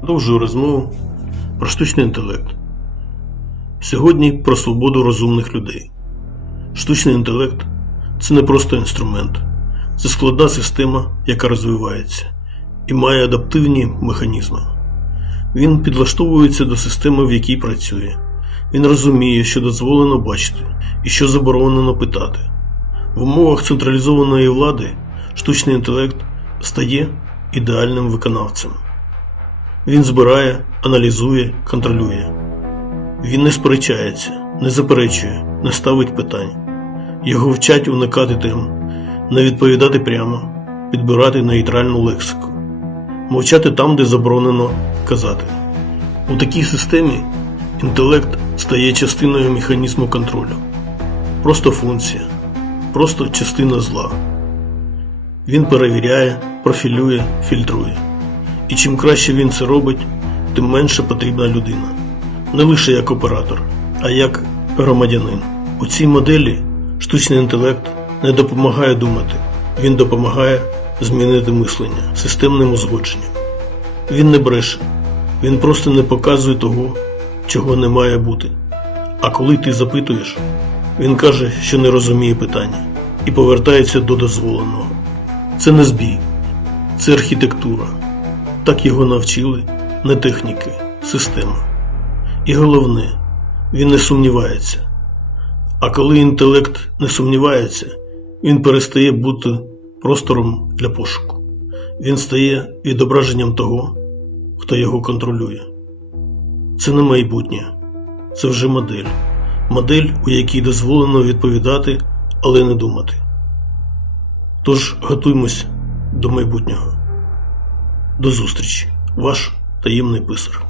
Продовжую розмову про штучний інтелект. Сьогодні про свободу розумних людей. Штучний інтелект це не просто інструмент, це складна система, яка розвивається і має адаптивні механізми. Він підлаштовується до системи, в якій працює. Він розуміє, що дозволено бачити і що заборонено питати. В умовах централізованої влади штучний інтелект стає ідеальним виконавцем. Він збирає, аналізує, контролює. Він не сперечається, не заперечує, не ставить питань. Його вчать уникати тем, не відповідати прямо, підбирати нейтральну лексику, мовчати там, де заборонено казати. У такій системі інтелект стає частиною механізму контролю. Просто функція, просто частина зла. Він перевіряє, профілює, фільтрує. І чим краще він це робить, тим менше потрібна людина. Не лише як оператор, а як громадянин. У цій моделі штучний інтелект не допомагає думати, він допомагає змінити мислення системним узгодженням. Він не бреше, він просто не показує того, чого не має бути. А коли ти запитуєш, він каже, що не розуміє питання, і повертається до дозволеного. Це не збій, це архітектура. Так його навчили не техніки, система. І головне, він не сумнівається. А коли інтелект не сумнівається, він перестає бути простором для пошуку. Він стає відображенням того, хто його контролює. Це не майбутнє, це вже модель. Модель, у якій дозволено відповідати, але не думати. Тож готуймось до майбутнього. До зустрічі, ваш таємний писар.